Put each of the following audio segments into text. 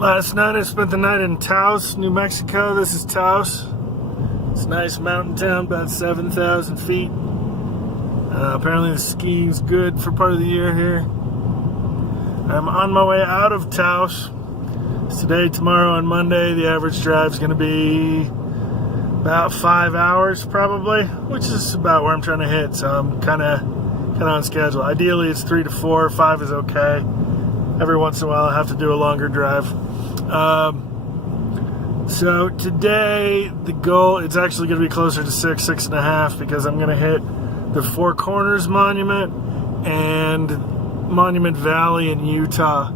Last night I spent the night in Taos, New Mexico. This is Taos. It's a nice mountain town, about 7,000 feet. Apparently the skiing's good for part of the year here. I'm on my way out of Taos. Today, tomorrow, and Monday, the average drive is going to be about 5 hours probably, which is about where I'm trying to hit, so I'm kind of on schedule. Ideally it's 3 to 4, 5 is okay. Every once in a while I have to do a longer drive. So today the goal, it's actually going to be closer to 6.5, because I'm going to hit the Four Corners Monument and Monument Valley in Utah,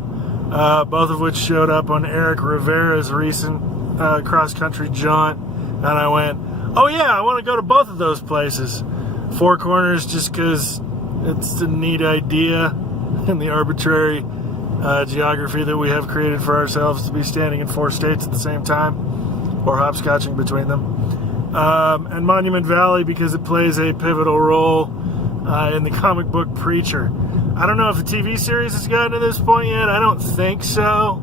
both of which showed up on Eric Rivera's recent cross-country jaunt, and I went, oh yeah, I want to go to both of those places. Four Corners just because it's a neat idea in the arbitrary geography that we have created for ourselves to be standing in 4 states at the same time, or hopscotching between them. And Monument Valley because it plays a pivotal role in the comic book Preacher. I don't know if the TV series has gotten to this point yet. I don't think so.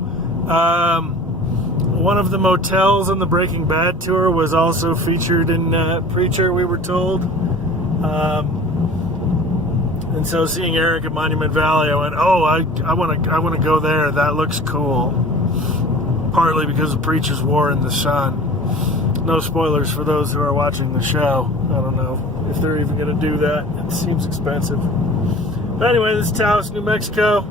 One of the motels on the Breaking Bad tour was also featured in Preacher, we were told. And so seeing Eric at Monument Valley, I went, oh, I want to go there. That looks cool. Partly because of Preacher's War in the Sun. No spoilers for those who are watching the show. I don't know if they're even going to do that. It seems expensive. But anyway, this is Taos, New Mexico.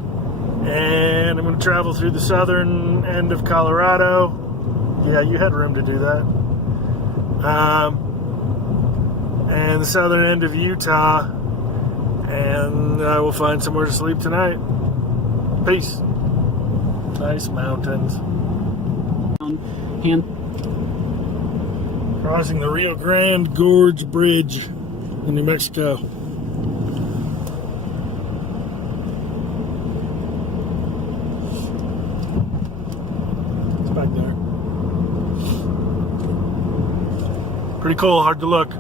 And I'm going to travel through the southern end of Colorado. Yeah, you had room to do that. And the southern end of Utah. And I will find somewhere to sleep tonight. Peace. Nice mountains. Crossing the Rio Grande Gorge Bridge in New Mexico. It's back there. Pretty cool, hard to look.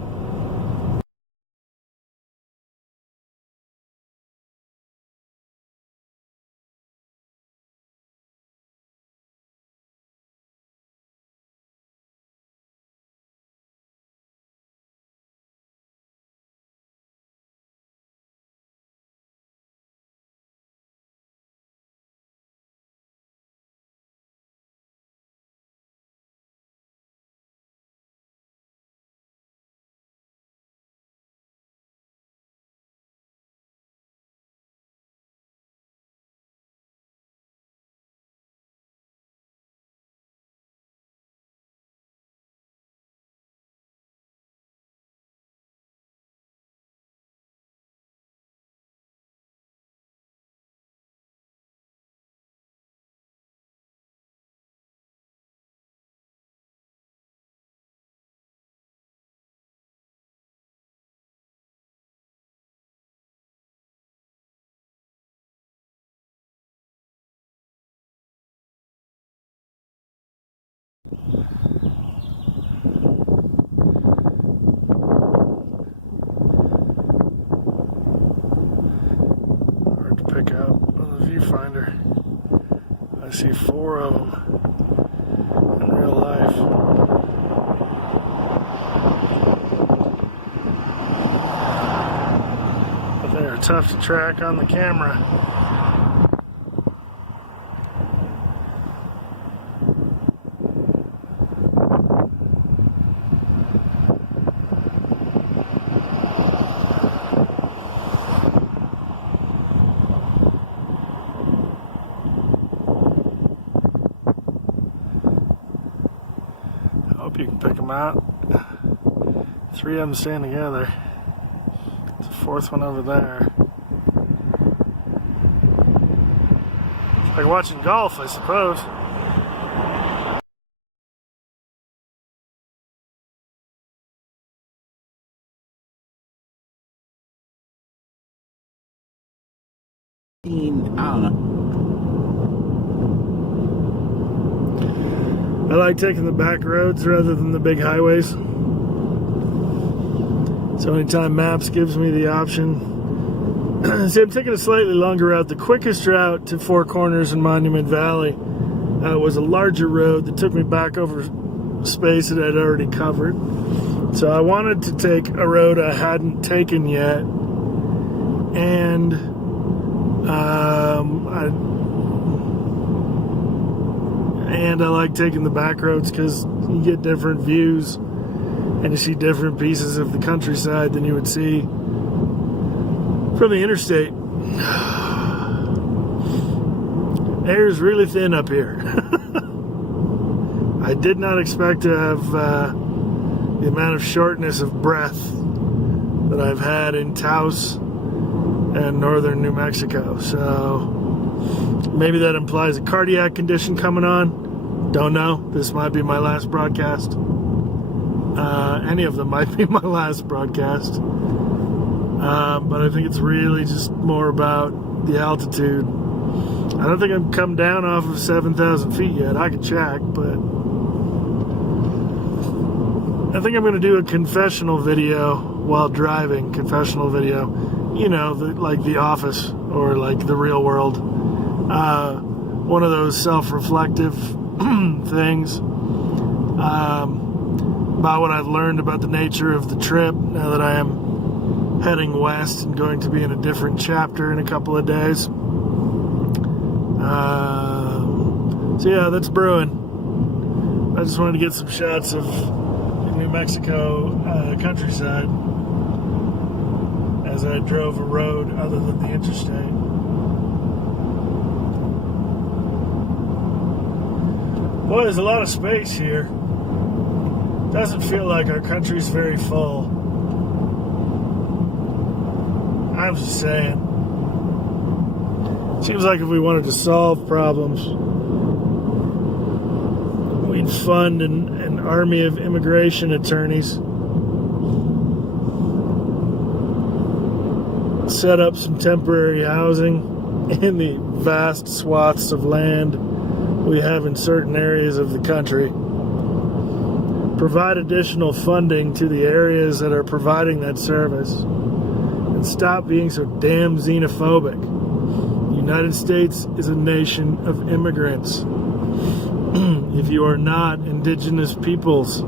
Pick out on the viewfinder. I see 4 of them in real life. But they are tough to track on the camera. Hope you can pick them out. 3 of them stand together. There's a 4th one over there. It's like watching golf, I suppose. I don't know. I like taking the back roads rather than the big highways. So anytime Maps gives me the option. See, I'm taking a slightly longer route. The quickest route to Four Corners and Monument Valley was a larger road that took me back over space that I'd already covered. So I wanted to take a road I hadn't taken yet, and I like taking the back roads because you get different views and you see different pieces of the countryside than you would see from the interstate. Air is really thin up here. I did not expect to have the amount of shortness of breath that I've had in Taos and northern New Mexico. So maybe that implies a cardiac condition coming on. Don't know. This might be my last broadcast. Any of them might be my last broadcast. But I think it's really just more about the altitude. I don't think I've come down off of 7,000 feet yet. I could check, but I think I'm going to do a confessional video while driving. Confessional video. You know, like The Office or like The Real World. One of those self-reflective things about what I've learned about the nature of the trip now that I am heading west and going to be in a different chapter in a couple of days. So yeah, that's brewing. I just wanted to get some shots of the New Mexico countryside as I drove a road other than the interstate. Boy, there's a lot of space here. Doesn't feel like our country's very full. I'm just saying. Seems like if we wanted to solve problems, we'd fund an army of immigration attorneys, set up some temporary housing in the vast swaths of land we have in certain areas of the country, provide additional funding to the areas that are providing that service, and stop being so damn xenophobic. The United States is a nation of immigrants. If you are not indigenous peoples, if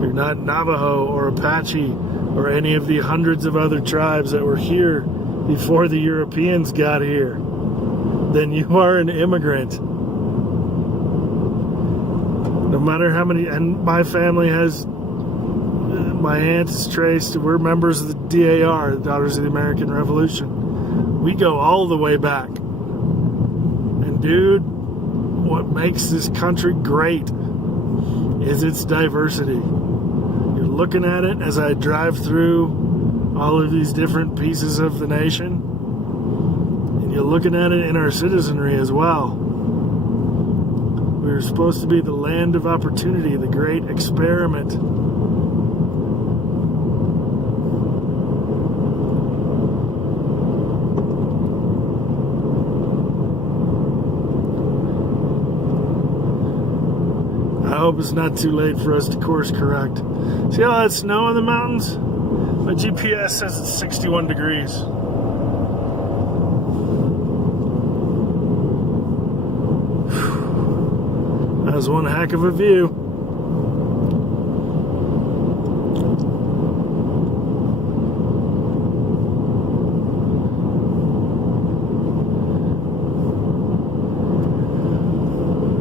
you're not Navajo or Apache or any of the hundreds of other tribes that were here before the Europeans got here, then you are an immigrant. No matter how many, and my family has, my aunt is traced, we're members of the DAR, the Daughters of the American Revolution. We go all the way back. And dude, what makes this country great is its diversity. You're looking at it as I drive through all of these different pieces of the nation, and you're looking at it in our citizenry as well. We're supposed to be the land of opportunity, the great experiment. I hope it's not too late for us to course correct. See all that snow on the mountains? My GPS says it's 61 degrees. That was one heck of a view.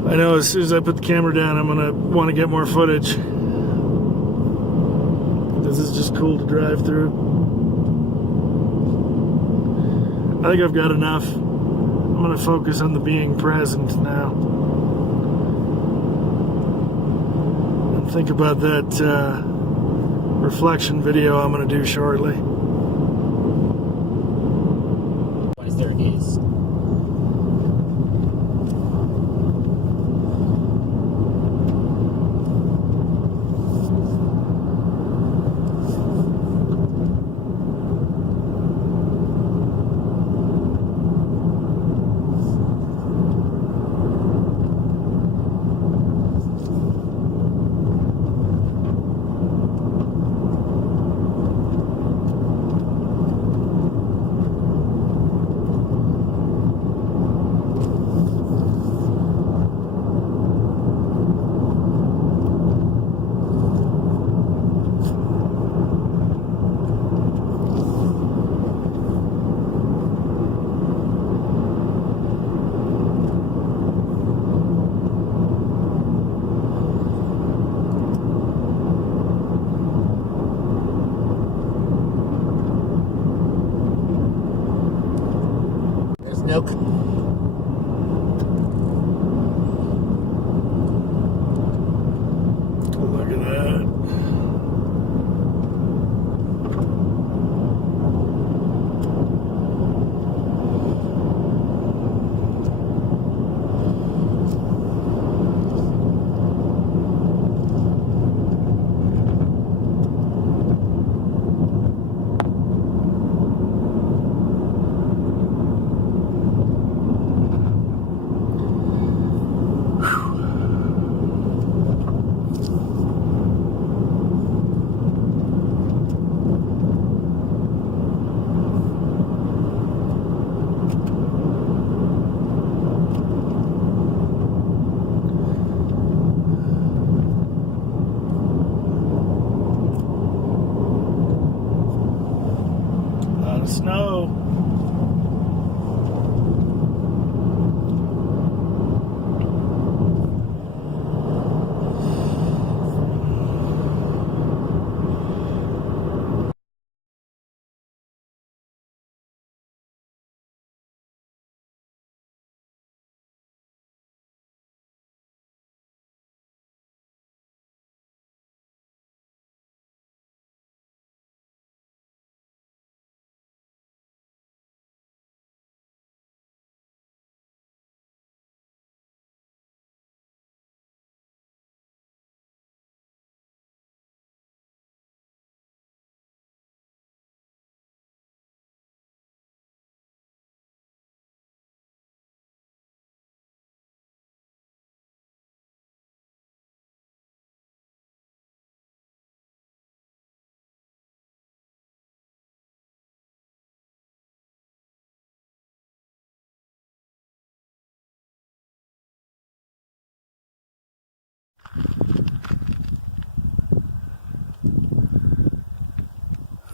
I know as soon as I put the camera down, I'm going to want to get more footage. This is just cool to drive through. I think I've got enough. I'm going to focus on the being present now. And think about that reflection video I'm going to do shortly. There is.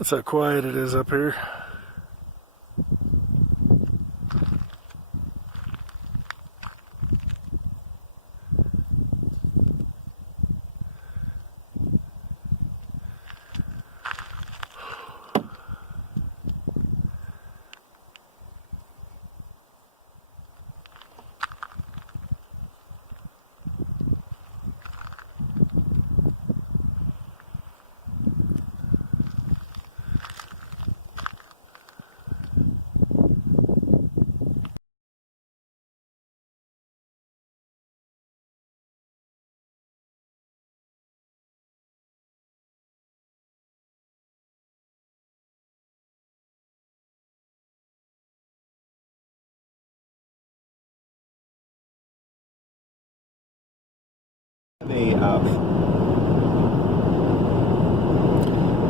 That's how quiet it is up here.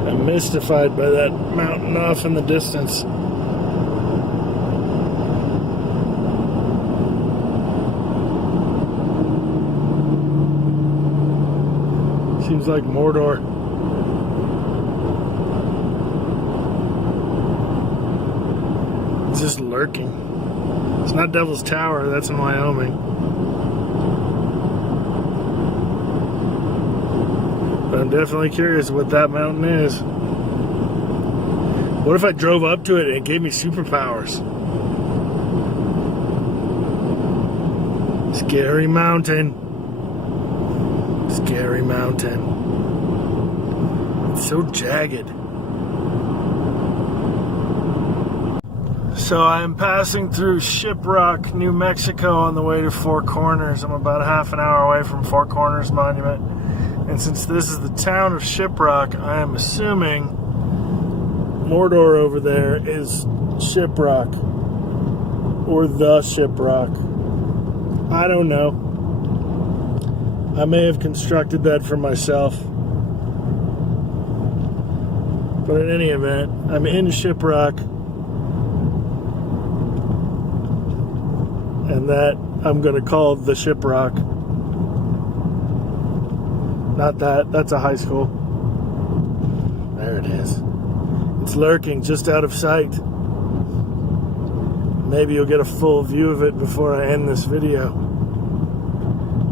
I'm mystified by that mountain off in the distance. Seems like Mordor. It's just lurking. It's not Devil's Tower, that's in Wyoming. But I'm definitely curious what that mountain is. What if I drove up to it and it gave me superpowers? Scary mountain. Scary mountain. It's so jagged. So I'm passing through Shiprock, New Mexico on the way to Four Corners. I'm about half an hour away from Four Corners Monument. And since this is the town of Shiprock, I am assuming Mordor over there is Shiprock. Or the Shiprock. I don't know. I may have constructed that for myself. But in any event, I'm in Shiprock. And that I'm going to call the Shiprock. Not that. That's a high school. There it is. It's lurking just out of sight. Maybe you'll get a full view of it before I end this video.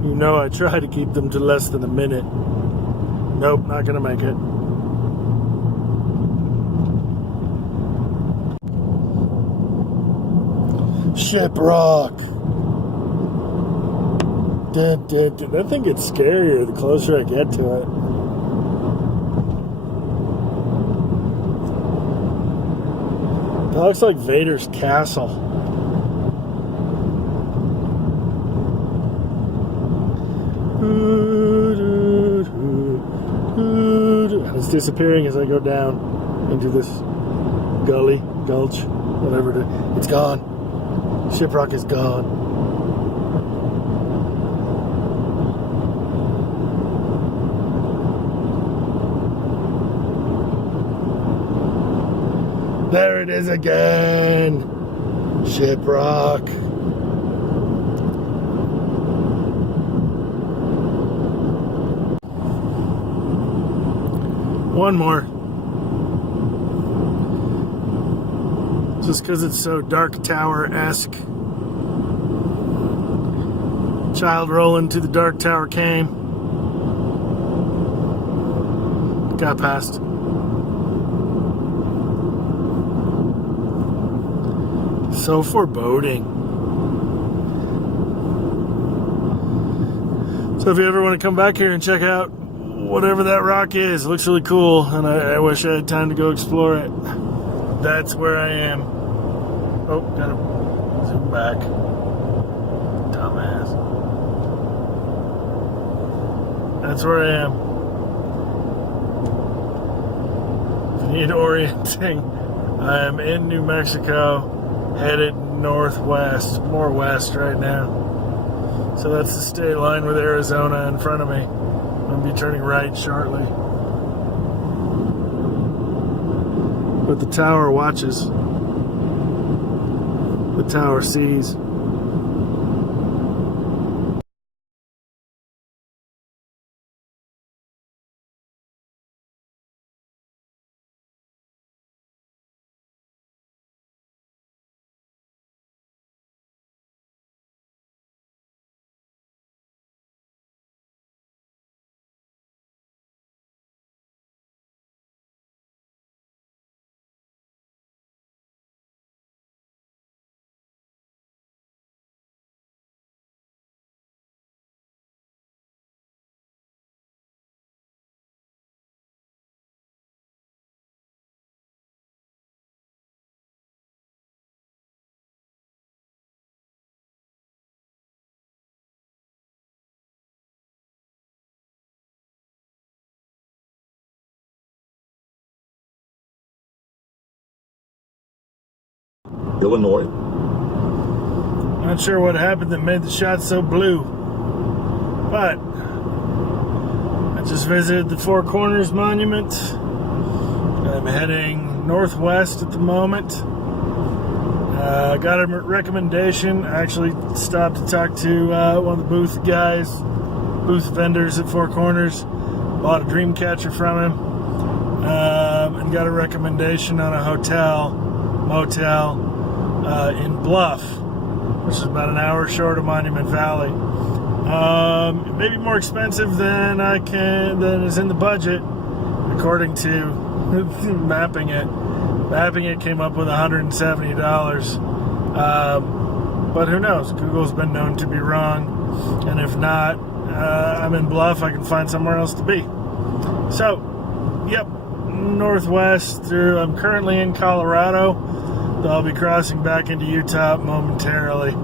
You know I try to keep them to less than a minute. Nope, not gonna make it. Shiprock. That thing gets scarier the closer I get to it. That looks like Vader's castle. And it's disappearing as I go down into this gully, gulch, whatever it is. It's gone. Shiprock is gone. There it is again. Shiprock. One more. Just because it's so Dark Tower-esque. Child rolling to the Dark Tower came. Got past. So foreboding. So if you ever want to come back here and check out whatever that rock is, it looks really cool, and I wish I had time to go explore it. That's where I am. Oh, gotta zoom back. Dumbass. That's where I am. If you need orienting, I am in New Mexico, headed northwest, more west right now. So that's the state line with Arizona in front of me. I'm going to be turning right shortly. But the tower watches. The tower sees. Illinois. Not sure what happened that made the shot so blue, but I just visited the Four Corners Monument. I'm heading northwest at the moment. Got a recommendation. I actually stopped to talk to one of the booth guys, booth vendors at Four Corners. Bought a dream catcher from him, and got a recommendation on a motel in Bluff, which is about an hour short of Monument Valley. Maybe more expensive than than is in the budget, according to mapping it. Mapping it came up with $170. But who knows? Google's been known to be wrong, and if not, I'm in Bluff. I can find somewhere else to be. So, yep, northwest through. I'm currently in Colorado. I'll be crossing back into Utah momentarily.